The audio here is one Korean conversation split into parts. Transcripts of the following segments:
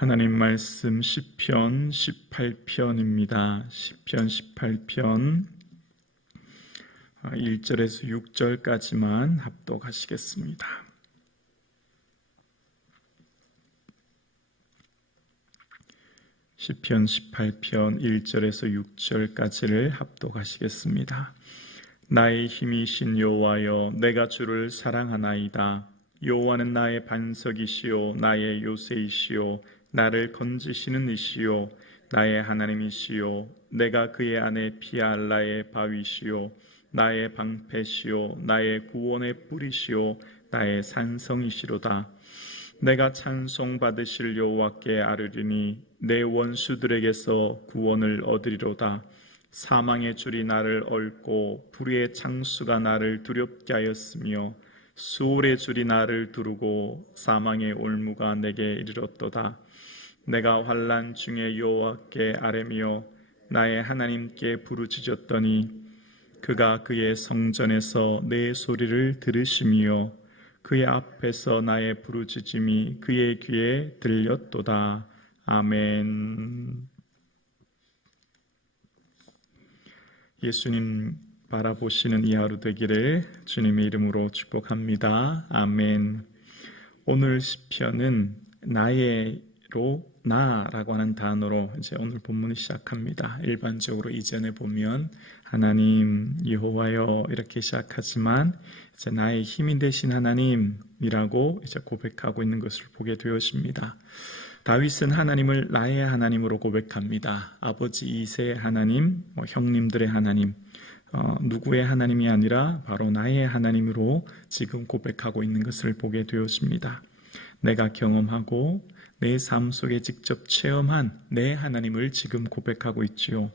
하나님 말씀 시편 18편입니다. 시편 18편 1절에서 6절까지만 합독하시겠습니다. 시편 18편 1절에서 6절까지를 합독하시겠습니다. 나의 힘이신 여호와여, 내가 주를 사랑하나이다. 여호와는 나의 반석이시요 나의 요새이시요 나를 건지시는 이시요 나의 하나님이시요 내가 그의 안에 피알라의 바위시요 나의 방패시요 나의 구원의 뿌리시요 나의 산성이시로다. 내가 찬송받으실 여호와께 아뢰리니 내 원수들에게서 구원을 얻으리로다. 사망의 줄이 나를 얽고 불의의 창수가 나를 두렵게 하였으며 수월의 줄이 나를 두르고 사망의 올무가 내게 이르렀도다. 내가 환난 중에 여호와께 아뢰며 나의 하나님께 부르짖었더니 그가 그의 성전에서 내 소리를 들으시며 그의 앞에서 나의 부르짖음이 그의 귀에 들렸도다. 아멘. 예수님 바라보시는 이 하루 되기를 주님의 이름으로 축복합니다. 아멘. 오늘 시편은 나라고 하는 단어로 이제 오늘 본문을 시작합니다. 일반적으로 이전에 보면 하나님 여호와여 이렇게 시작하지만 이제 나의 힘이 되신 하나님이라고 이제 고백하고 있는 것을 보게 되었습니다. 다윗은 하나님을 나의 하나님으로 고백합니다. 아버지 이새의 하나님, 형님들의 하나님, 누구의 하나님이 아니라 바로 나의 하나님으로 지금 고백하고 있는 것을 보게 되었습니다. 내가 경험하고 내 삶 속에 직접 체험한 내 하나님을 지금 고백하고 있지요.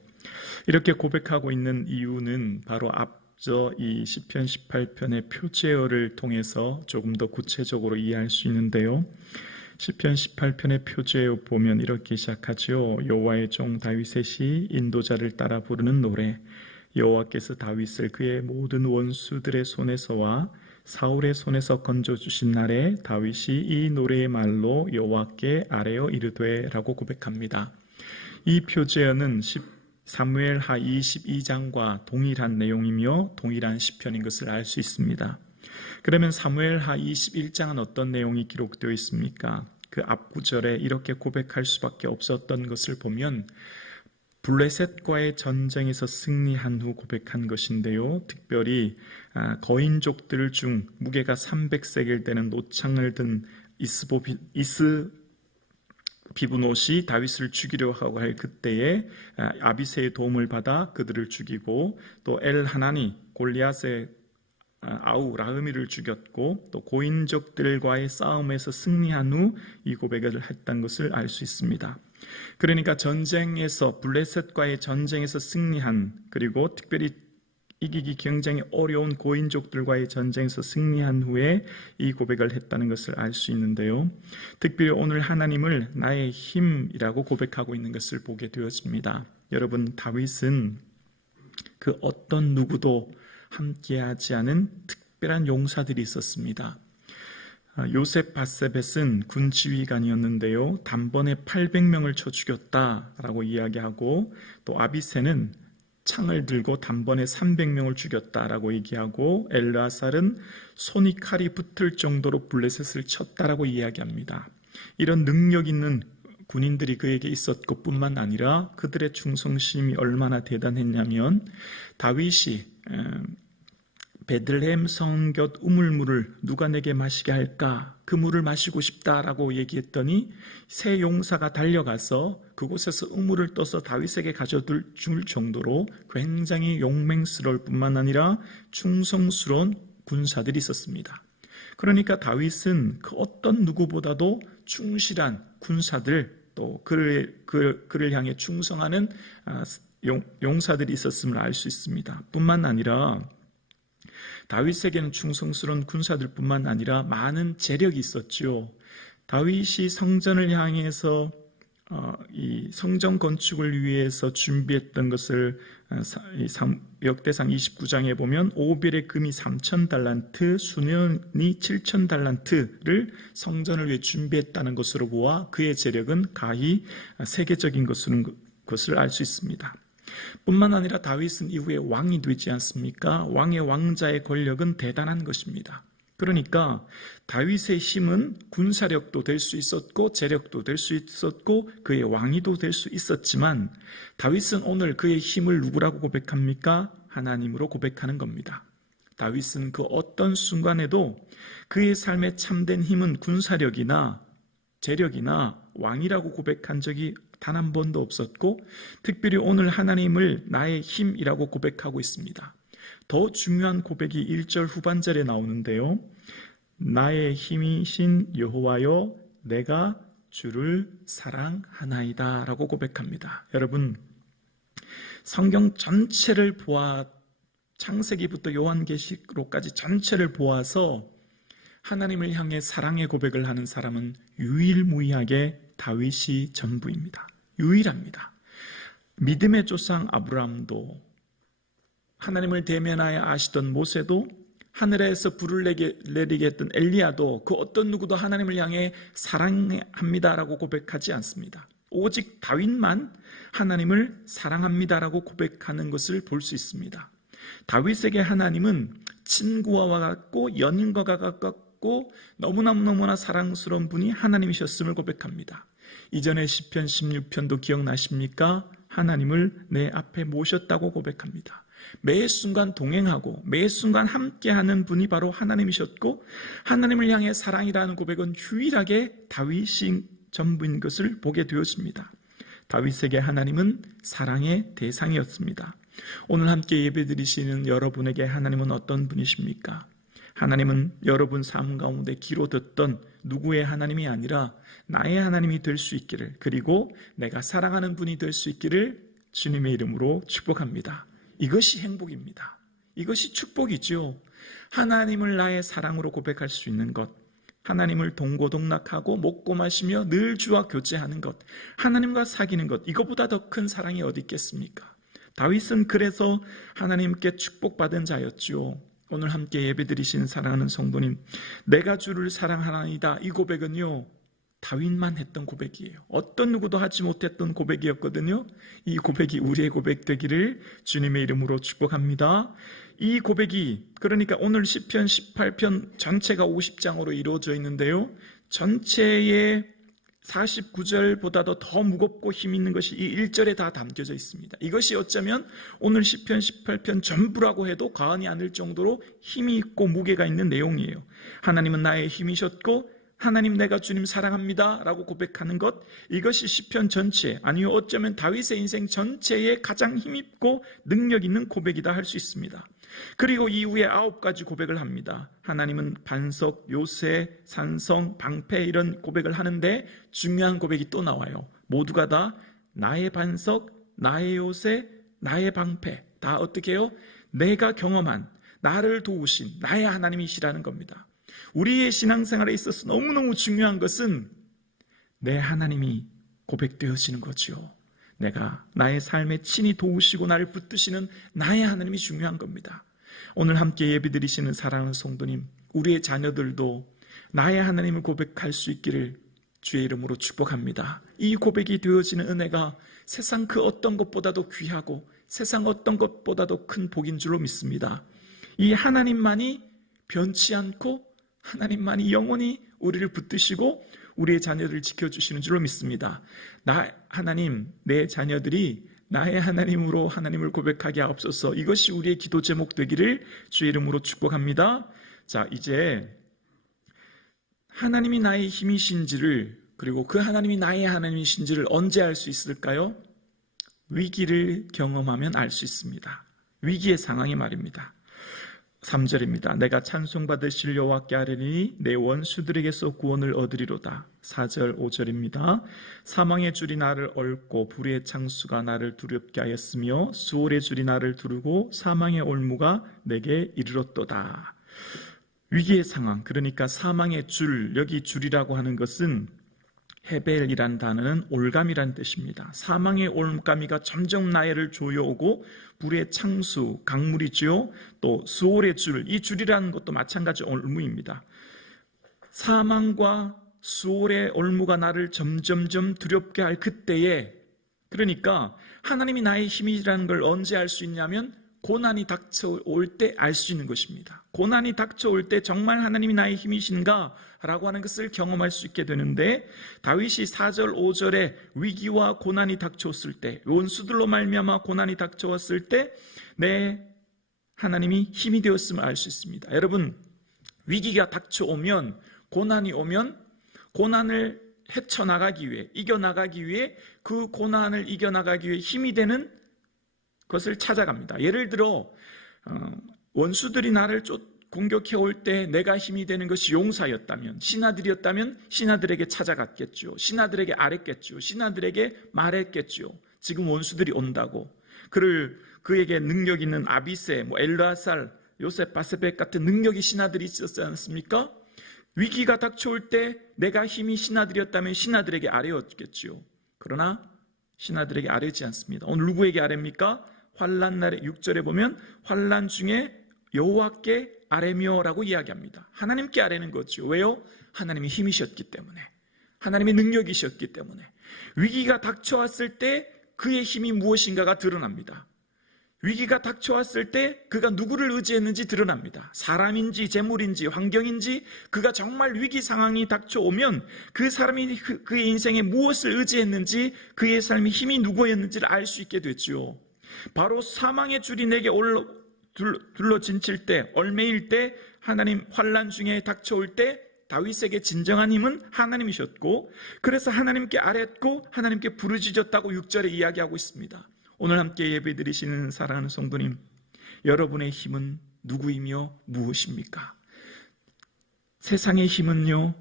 이렇게 고백하고 있는 이유는 바로 앞서 이 시편 18편의 표제어를 통해서 조금 더 구체적으로 이해할 수 있는데요. 시편 18편의 표제어 보면 이렇게 시작하죠. 여호와의 종 다윗의 시, 인도자를 따라 부르는 노래. 여호와께서 다윗을 그의 모든 원수들의 손에서와 사울의 손에서 건져주신 날에 다윗이 이 노래의 말로 여호와께 아뢰어 이르되 라고 고백합니다. 이 표제어는 사무엘하 22장과 동일한 내용이며 동일한 시편인 것을 알 수 있습니다. 그러면 사무엘하 21장은 어떤 내용이 기록되어 있습니까? 그 앞구절에 이렇게 고백할 수밖에 없었던 것을 보면 블레셋과의 전쟁에서 승리한 후 고백한 것인데요. 특별히 거인족들 중 무게가 300세겔 되는 노창을 든 이스비브노시 다윗을 죽이려 하고 할 그때에 아비새의 도움을 받아 그들을 죽이고 또 엘하나니 골리앗의 아우 라흐미를 죽였고 또 고인족들과의 싸움에서 승리한 후 이 고백을 했던 것을 알 수 있습니다. 그러니까 전쟁에서 블레셋과의 전쟁에서 승리한 그리고 특별히 이기기 굉장히 어려운 고인족들과의 전쟁에서 승리한 후에 이 고백을 했다는 것을 알 수 있는데요. 특별히 오늘 하나님을 나의 힘이라고 고백하고 있는 것을 보게 되었습니다. 여러분, 다윗은 그 어떤 누구도 함께하지 않은 특별한 용사들이 있었습니다. 요셉 바세벳은 군 지휘관이었는데요. 단번에 800명을 쳐 죽였다라고 이야기하고 또 아비새는 창을 들고 단번에 300명을 죽였다라고 얘기하고 엘르아살은 손이 칼이 붙을 정도로 블레셋을 쳤다라고 이야기합니다. 이런 능력 있는 군인들이 그에게 있었고 뿐만 아니라 그들의 충성심이 얼마나 대단했냐면 다윗이 베들레헴 성 곁 우물물을 누가 내게 마시게 할까? 그 물을 마시고 싶다라고 얘기했더니 세 용사가 달려가서 그곳에서 우물을 떠서 다윗에게 가져줄 정도로 굉장히 용맹스러울 뿐만 아니라 충성스러운 군사들이 있었습니다. 그러니까 다윗은 그 어떤 누구보다도 충실한 군사들 또 그를 향해 충성하는 용사들이 있었음을 알 수 있습니다. 뿐만 아니라 다윗에게는 충성스러운 군사들 뿐만 아니라 많은 재력이 있었죠. 다윗이 성전을 향해서 이 성전 건축을 위해서 준비했던 것을 역대상 29장에 보면 오벨의 금이 3,000달란트, 수년이 7,000달란트를 성전을 위해 준비했다는 것으로 보아 그의 재력은 가히 세계적인 것을 알 수 있습니다. 뿐만 아니라 다윗은 이후에 왕이 되지 않습니까? 왕의 왕자의 권력은 대단한 것입니다. 그러니까 다윗의 힘은 군사력도 될 수 있었고 재력도 될 수 있었고 그의 왕위도 될 수 있었지만 다윗은 오늘 그의 힘을 누구라고 고백합니까? 하나님으로 고백하는 겁니다. 다윗은 그 어떤 순간에도 그의 삶의 참된 힘은 군사력이나 재력이나 왕이라고 고백한 적이 단 한 번도 없었고 특별히 오늘 하나님을 나의 힘이라고 고백하고 있습니다. 더 중요한 고백이 1절 후반절에 나오는데요. 나의 힘이신 여호와여 내가 주를 사랑하나이다 라고 고백합니다. 여러분, 성경 전체를 보아 창세기부터 요한계시록까지 전체를 보아서 하나님을 향해 사랑의 고백을 하는 사람은 유일무이하게 다윗이 전부입니다. 유일합니다. 믿음의 조상 아브라함도, 하나님을 대면하여 아시던 모세도, 하늘에서 불을 내리게 했던 엘리야도 그 어떤 누구도 하나님을 향해 사랑합니다라고 고백하지 않습니다. 오직 다윗만 하나님을 사랑합니다라고 고백하는 것을 볼 수 있습니다. 다윗에게 하나님은 친구와 같고 연인과 같고 너무나 사랑스러운 분이 하나님이셨음을 고백합니다. 이전에 시편 16편도 기억나십니까? 하나님을 내 앞에 모셨다고 고백합니다. 매 순간 동행하고 매 순간 함께하는 분이 바로 하나님이셨고 하나님을 향해 사랑이라는 고백은 유일하게 다윗이 전부인 것을 보게 되었습니다. 다윗에게 하나님은 사랑의 대상이었습니다. 오늘 함께 예배드리시는 여러분에게 하나님은 어떤 분이십니까? 하나님은 여러분 삶 가운데 귀로 듣던 누구의 하나님이 아니라 나의 하나님이 될 수 있기를, 그리고 내가 사랑하는 분이 될 수 있기를 주님의 이름으로 축복합니다. 이것이 행복입니다. 이것이 축복이죠. 하나님을 나의 사랑으로 고백할 수 있는 것, 하나님을 동고동락하고 먹고 마시며 늘 주와 교제하는 것, 하나님과 사귀는 것, 이것보다 더 큰 사랑이 어디 있겠습니까? 다윗은 그래서 하나님께 축복받은 자였죠. 오늘 함께 예배드리시는 사랑하는 성도님, 내가 주를 사랑하나이다, 이 고백은요 다윗만 했던 고백이에요. 어떤 누구도 하지 못했던 고백이었거든요. 이 고백이 우리의 고백 되기를 주님의 이름으로 축복합니다. 이 고백이, 그러니까 오늘 시편 18편 전체가 50장으로 이루어져 있는데요, 전체의 49절보다도 더 무겁고 힘 있는 것이 이 1절에 다 담겨져 있습니다. 이것이 어쩌면 오늘 시편 18편 전부라고 해도 과언이 아닐 정도로 힘이 있고 무게가 있는 내용이에요. 하나님은 나의 힘이셨고 하나님 내가 주님 사랑합니다 라고 고백하는 것, 이것이 시편 전체, 아니요 어쩌면 다윗의 인생 전체에 가장 힘있고 능력 있는 고백이다 할 수 있습니다. 그리고 이후에 9가지 고백을 합니다. 하나님은 반석, 요새, 산성, 방패 이런 고백을 하는데 중요한 고백이 또 나와요. 모두가 다 나의 반석, 나의 요새, 나의 방패, 다 어떻게 해요? 내가 경험한, 나를 도우신 나의 하나님이시라는 겁니다. 우리의 신앙생활에 있어서 너무너무 중요한 것은 내 하나님이 고백되어지는 거죠. 내가 나의 삶에 친히 도우시고 나를 붙드시는 나의 하나님이 중요한 겁니다. 오늘 함께 예배드리시는 사랑하는 성도님, 우리의 자녀들도 나의 하나님을 고백할 수 있기를 주의 이름으로 축복합니다. 이 고백이 되어지는 은혜가 세상 그 어떤 것보다도 귀하고 세상 어떤 것보다도 큰 복인 줄로 믿습니다. 이 하나님만이 변치 않고 하나님만이 영원히 우리를 붙드시고 우리의 자녀들을 지켜주시는 줄로 믿습니다. 하나님, 내 자녀들이 나의 하나님으로 하나님을 고백하게 하옵소서. 이것이 우리의 기도 제목 되기를 주의 이름으로 축복합니다. 자, 이제 하나님이 나의 힘이신지를, 그리고 그 하나님이 나의 하나님이신지를 언제 알 수 있을까요? 위기를 경험하면 알 수 있습니다. 위기의 상황이 말입니다. 3절입니다. 내가 찬송받으실 여호와께 아뢰니 내 원수들에게서 구원을 얻으리로다. 4절 5절입니다. 사망의 줄이 나를 얽고 불의 창수가 나를 두렵게 하였으며 수월의 줄이 나를 두르고 사망의 올무가 내게 이르렀도다. 위기의 상황, 그러니까 사망의 줄, 여기 줄이라고 하는 것은 헤벨이란 단어는 올가미란 뜻입니다. 사망의 올가미가 점점 나를 조여오고 불의 창수, 강물이지요. 또 수월의 줄, 이 줄이라는 것도 마찬가지 올무입니다. 사망과 수월의 올무가 나를 점점점 두렵게 할 그때에, 그러니까 하나님이 나의 힘이라는 걸 언제 알 수 있냐면 고난이 닥쳐올 때 알 수 있는 것입니다. 고난이 닥쳐올 때 정말 하나님이 나의 힘이신가? 라고 하는 것을 경험할 수 있게 되는데, 다윗이 4절 5절에 위기와 고난이 닥쳐왔을 때, 원수들로 말미암아 고난이 닥쳐왔을 때 내 하나님이 힘이 되었음을 알 수 있습니다. 여러분, 위기가 닥쳐오면, 고난이 오면 고난을 헤쳐나가기 위해, 이겨나가기 위해, 그 고난을 이겨나가기 위해 힘이 되는 것을 찾아갑니다. 예를 들어 원수들이 나를 공격해 올 때 내가 힘이 되는 것이 용사였다면, 신하들이었다면 신하들에게 찾아갔겠죠. 신하들에게 아랬겠죠. 신하들에게 말했겠죠. 지금 원수들이 온다고. 그에게 능력 있는 아비세, 엘르아살, 요셉 바세벳 같은 능력이 신하들이 있었지 않습니까? 위기가 닥쳐올 때 내가 힘이 신하들이었다면 신하들에게 아뢰었겠지요. 그러나 신하들에게 아뢰지 않습니다. 오늘 누구에게 아뢰입니까? 환난 날에 6절에 보면 환난 중에 여호와께 아뢰며라고 이야기합니다. 하나님께 아뢰는 거죠. 왜요? 하나님이 힘이셨기 때문에, 하나님의 능력이셨기 때문에. 위기가 닥쳐왔을 때 그의 힘이 무엇인가가 드러납니다. 위기가 닥쳐왔을 때 그가 누구를 의지했는지 드러납니다. 사람인지 재물인지 환경인지, 그가 정말 위기 상황이 닥쳐오면 그 사람이 그의 인생에 무엇을 의지했는지, 그의 삶의 힘이 누구였는지를 알 수 있게 됐죠. 바로 사망의 줄이 내게 둘러 진칠 때, 얼매일 때, 하나님 환난 중에 닥쳐올 때 다윗에게 진정한 힘은 하나님이셨고, 그래서 하나님께 아뢰었고 하나님께 부르짖었다고 6절에 이야기하고 있습니다. 오늘 함께 예배드리시는 사랑하는 성도님, 여러분의 힘은 누구이며 무엇입니까? 세상의 힘은요,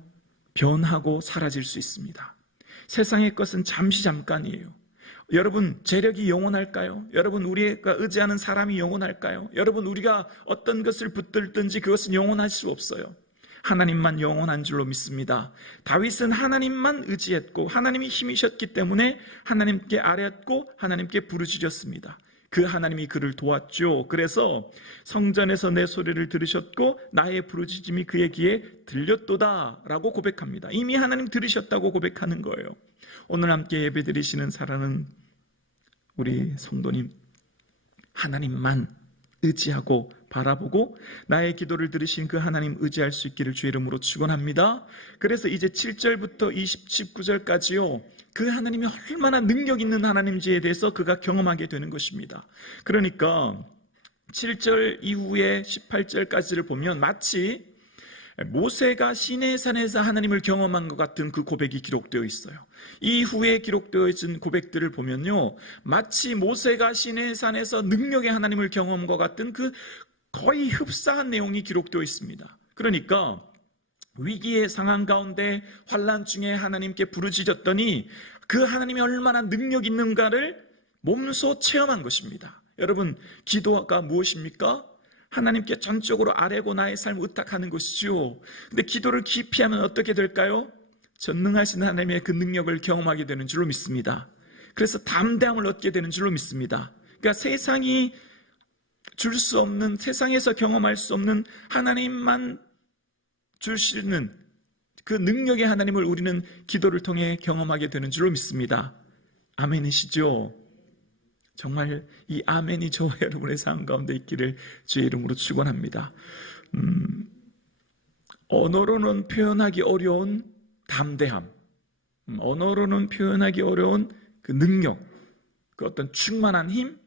변하고 사라질 수 있습니다. 세상의 것은 잠깐이에요. 여러분, 재력이 영원할까요? 여러분, 우리가 의지하는 사람이 영원할까요? 여러분, 우리가 어떤 것을 붙들든지 그것은 영원할 수 없어요. 하나님만 영원한 줄로 믿습니다. 다윗은 하나님만 의지했고 하나님이 힘이셨기 때문에 하나님께 아뢰었고 하나님께 부르짖었습니다. 그 하나님이 그를 도왔죠. 그래서 성전에서 내 소리를 들으셨고 나의 부르짖음이 그의 귀에 들렸도다 라고 고백합니다. 이미 하나님 들으셨다고 고백하는 거예요. 오늘 함께 예배드리시는 사랑하는 우리 성도님, 하나님만 의지하고 바라보고 나의 기도를 들으신 그 하나님 의지할 수 있기를 주의 이름으로 축원합니다. 그래서 이제 7절부터 19절까지요, 그 하나님이 얼마나 능력 있는 하나님인지에 대해서 그가 경험하게 되는 것입니다. 그러니까 7절 이후에 18절까지를 보면 마치 모세가 시내산에서 하나님을 경험한 것 같은 그 고백이 기록되어 있어요. 이후에 기록되어진 고백들을 보면요, 마치 모세가 시내산에서 능력의 하나님을 경험한 것 같은 그 거의 흡사한 내용이 기록되어 있습니다. 그러니까 위기의 상황 가운데 환난 중에 하나님께 부르짖었더니 그 하나님이 얼마나 능력 있는가를 몸소 체험한 것입니다. 여러분, 기도가 무엇입니까? 하나님께 전적으로 아뢰고 나의 삶을 의탁하는 것이죠. 근데 기도를 깊이 하면 어떻게 될까요? 전능하신 하나님의 그 능력을 경험하게 되는 줄로 믿습니다. 그래서 담대함을 얻게 되는 줄로 믿습니다. 그러니까 세상이 줄 수 없는, 세상에서 경험할 수 없는 하나님만 주시는 그 능력의 하나님을 우리는 기도를 통해 경험하게 되는 줄로 믿습니다. 아멘이시죠? 정말 이 아멘이 저와 여러분의 삶 가운데 있기를 주의 이름으로 축원합니다. 언어로는 표현하기 어려운 담대함, 언어로는 표현하기 어려운 그 능력, 그 어떤 충만한 힘,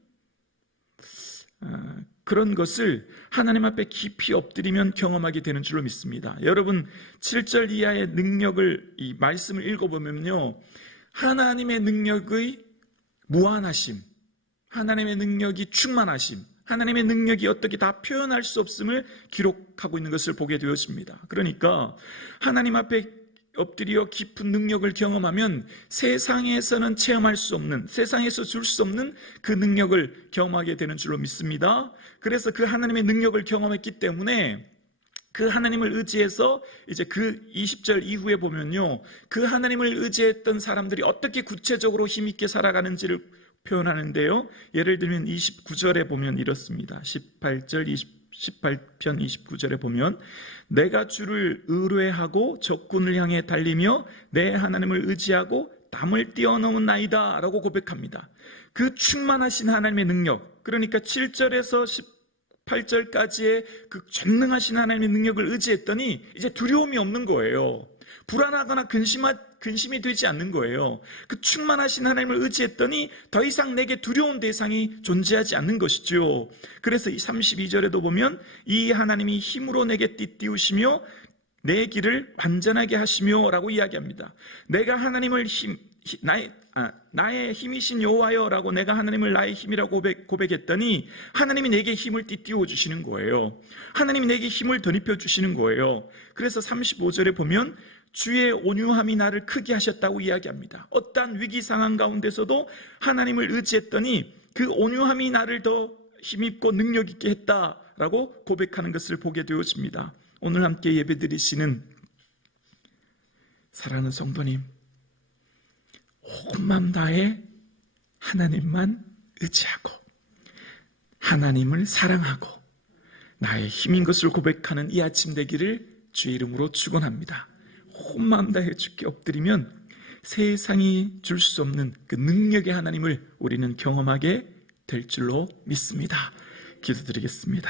그런 것을 하나님 앞에 깊이 엎드리면 경험하게 되는 줄로 믿습니다. 여러분, 7절 이하의 능력을, 이 말씀을 읽어보면요, 하나님의 능력의 무한하심, 하나님의 능력이 충만하심, 하나님의 능력이 어떻게 다 표현할 수 없음을 기록하고 있는 것을 보게 되었습니다. 그러니까 하나님 앞에 엎드려 깊은 능력을 경험하면 세상에서는 체험할 수 없는, 세상에서 줄 수 없는 그 능력을 경험하게 되는 줄로 믿습니다. 그래서 그 하나님의 능력을 경험했기 때문에 그 하나님을 의지해서 이제 그 20절 이후에 보면요, 그 하나님을 의지했던 사람들이 어떻게 구체적으로 힘있게 살아가는지를 표현하는데요. 예를 들면 29절에 보면 이렇습니다. 18편 29절에 보면 내가 주를 의뢰하고 적군을 향해 달리며 내 하나님을 의지하고 담을 뛰어넘은 나이다 라고 고백합니다. 그 충만하신 하나님의 능력, 그러니까 7절에서 18절까지의 그 전능하신 하나님의 능력을 의지했더니 이제 두려움이 없는 거예요. 불안하거나 근심이 되지 않는 거예요. 그 충만하신 하나님을 의지했더니 더 이상 내게 두려운 대상이 존재하지 않는 것이죠. 그래서 이 32절에도 보면 이 하나님이 힘으로 내게 띠띠우시며 내 길을 완전하게 하시며 라고 이야기합니다. 내가 하나님을 나의 힘이신 여호와여 라고 내가 하나님을 나의 힘이라고 고백했더니 하나님이 내게 힘을 띠띠워 주시는 거예요. 하나님이 내게 힘을 덧입혀 주시는 거예요. 그래서 35절에 보면 주의 온유함이 나를 크게 하셨다고 이야기합니다. 어떠한 위기 상황 가운데서도 하나님을 의지했더니 그 온유함이 나를 더 힘있고 능력 있게 했다라고 고백하는 것을 보게 되어집니다. 오늘 함께 예배드리시는 사랑하는 성도님, 온 마음 다해 하나님만 의지하고 하나님을 사랑하고 나의 힘인 것을 고백하는 이 아침 되기를 주의 이름으로 축원합니다. 온 마음 다해 주께 엎드리면 세상이 줄 수 없는 그 능력의 하나님을 우리는 경험하게 될 줄로 믿습니다. 기도드리겠습니다.